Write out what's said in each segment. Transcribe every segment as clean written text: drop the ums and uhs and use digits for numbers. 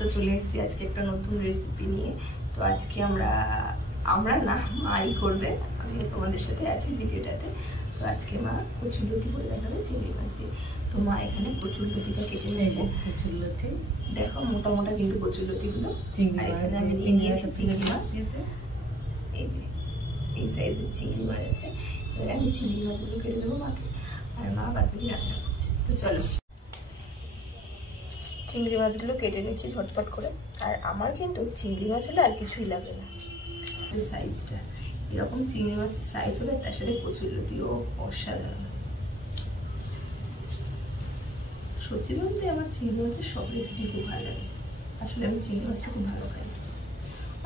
তো চলে এসেছি আজকে একটা নতুন রেসিপি নিয়ে। তো আজকে আমরা না, মাই করবে, আমি তোমাদের সাথে আছি ভিডিওটাতে। তো আজকে মা কচুরলতি করে দেখাবে চিংড়ি মাছ দিয়ে। তো মা এখানে কচুরলতিটা কেটে নিয়েছে। কচুরলতি দেখো মোটা মোটা কিন্তু কচুরলতিগুলো। আর এখানে আমি নিয়ে নিয়েছি চিংড়ি মাছ, এই যে এই সাইজের চিংড়ি মাছ আছে। এবার আমি চিংড়ি মাছগুলো কেটে দেবো মাকে, আর মা বাকি রান্না করছে। তো চলো চিংড়ি মাছগুলো কেটে নিচ্ছি ঝটপট করে। আর আমার কিন্তু চিংড়ি মাছ হলে আর কিছুই লাগে না, যে সাইজটা এরকম চিংড়ি মাছের সাইজ হবে, তার সাথে কচুরলতিও অসাধারণ। সত্যি বলতে আমার চিংড়ি মাছের সব রেসিপি খুব ভালো লাগে। আসলে আমি চিংড়ি মাছটা খুব ভালো খাই।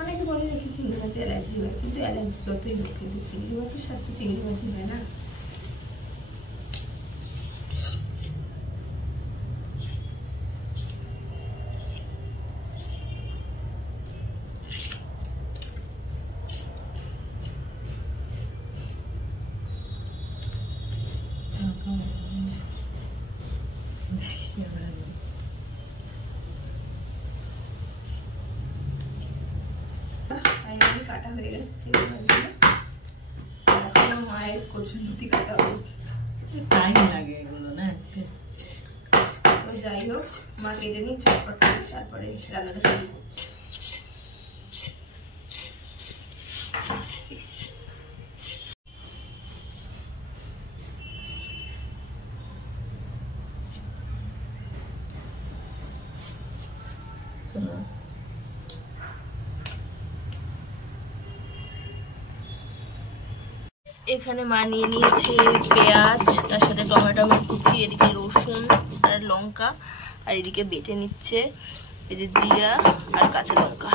অনেকে বলে নাকি চিংড়ি মাছে অ্যালার্জি হয়, কিন্তু অ্যালার্জি যতই হোক কিন্তু চিংড়ি মাছের সাথে চিংড়ি মাছই হয় না। কাটা হয়ে গেছে চিংড়ি মাছগুলো, এখনো মায়ের কচুরলতি কাটা হবে, টাইম লাগে এগুলো না। তো যাই হোক, মা কেটে নিই ঝটপট করে, তারপরে রান্নাটা শুরু করছি। এখানে মা নিয়ে নিয়েছে পেঁয়াজ, তার সাথে টমেটো কুচি, এদিকে রসুন আর লঙ্কা, আর এদিকে বেটে নিচ্ছে এই যে জিরা আর কাঁচা লঙ্কা।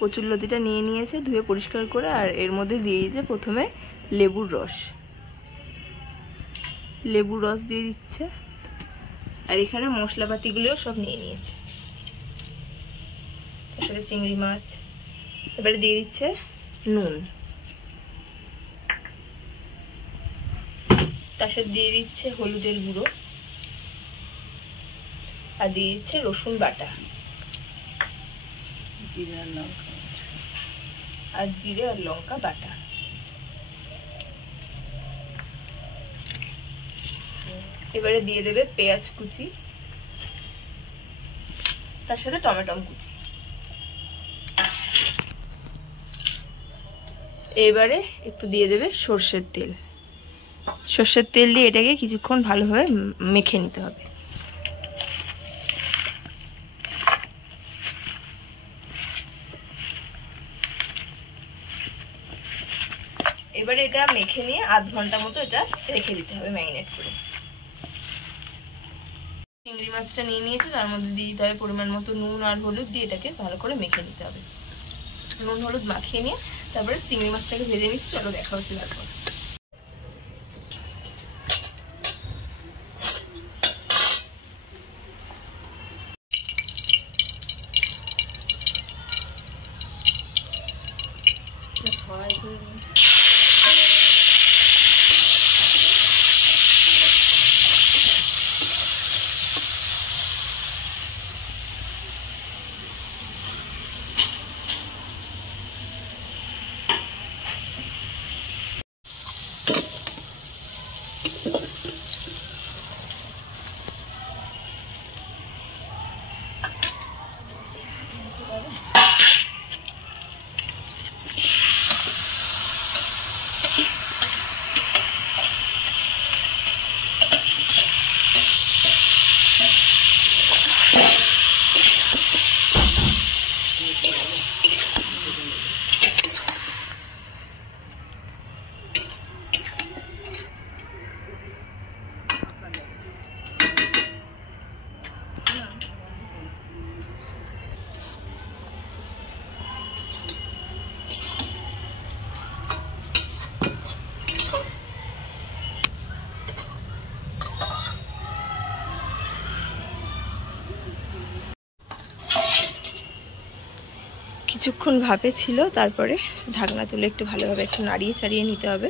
কচুরলতিটা নিয়ে নিয়েছে ধুয়ে পরিষ্কার করে, আর এর মধ্যে দিয়ে দিয়েছে প্রথমে লেবুর রস দিয়ে দিচ্ছে। আর এখানে মশলাপাতিগুলোও সব নিয়ে নিয়েছে, তার সাথে চিংড়ি মাছ। এবারে দিয়ে দিচ্ছে নুন, তার সাথে দিয়ে দিচ্ছে হলুদের গুঁড়ো, আর দিয়ে দিচ্ছে রসুন বাটা, জিরে আর লঙ্কা বাটা। এবারে দিয়ে দেবে পেঁয়াজ কুচি, তার সাথে টমেটো কুচি। এবারে একটু দিয়ে দেবে সর্ষের তেল দিয়ে এটাকে কিছুক্ষণ ভালোভাবে মেখে নিতে হবে। এবারে এটা মেখে নিয়ে আধ ঘন্টা মতো এটা রেখে দিতে হবে ম্যারিনেট করে। চিংড়ি মাছটা নিয়ে নিয়েছি, তার মধ্যে দিয়ে দিতে হবে পরিমাণ মতো নুন আর হলুদ দিয়ে এটাকে ভালো করে মেখে নিতে হবে। নুন হলুদ মাখিয়ে নিয়ে তারপরে চিংড়ি মাছটাকে ভেজে নিচ্ছি। চলো দেখা হচ্ছে তারপর। কিছুক্ষণ ভাপে ছিল, তারপরে ঢাকনা তুলে একটু ভালোভাবে একটু নাড়িয়ে চাড়িয়ে নিতে হবে।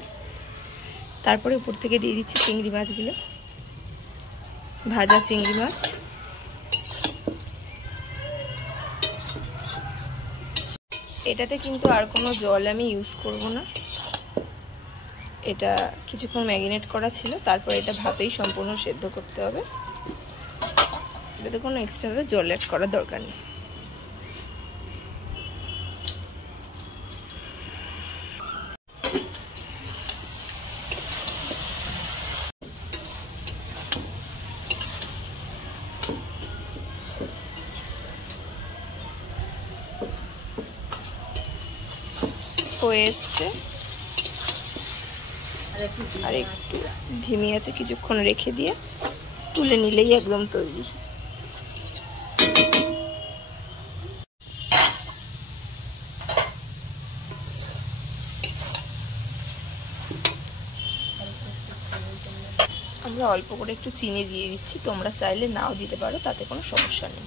তারপরে উপর থেকে দিয়ে দিচ্ছি চিংড়ি মাছগুলো, ভাজা চিংড়ি মাছ। এটাতে কিন্তু আর কোনো জল আমি ইউজ করব না, এটা কিছুক্ষণ ম্যারিনেট করা ছিল, তারপর এটা ভাপেই সম্পূর্ণ সেদ্ধ করতে হবে। এটাতে কোনো এক্সট্রাভাবে জল অ্যাড করার দরকার নেই। হয়ে এসছে, আর একটু ধিমি আছে কিছুক্ষণ রেখে দিয়ে তুলে নিলেই একদম তৈরি। আমরা অল্প করে একটু চিনি দিয়ে দিচ্ছি, তোমরা চাইলে নাও দিতে পারো, তাতে কোনো সমস্যা নেই।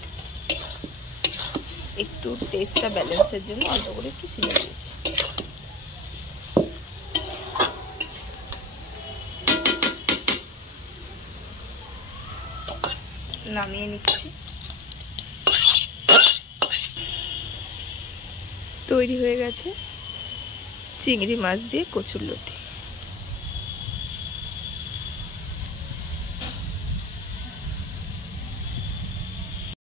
একটু টেস্টটা ব্যালেন্সের জন্য অল্প করে একটু চিনি দিয়েছি। নামিয়ে নিচ্ছি। তৈরি হয়ে গেছে চিংড়ি মাছ দিয়ে কচুরলতি।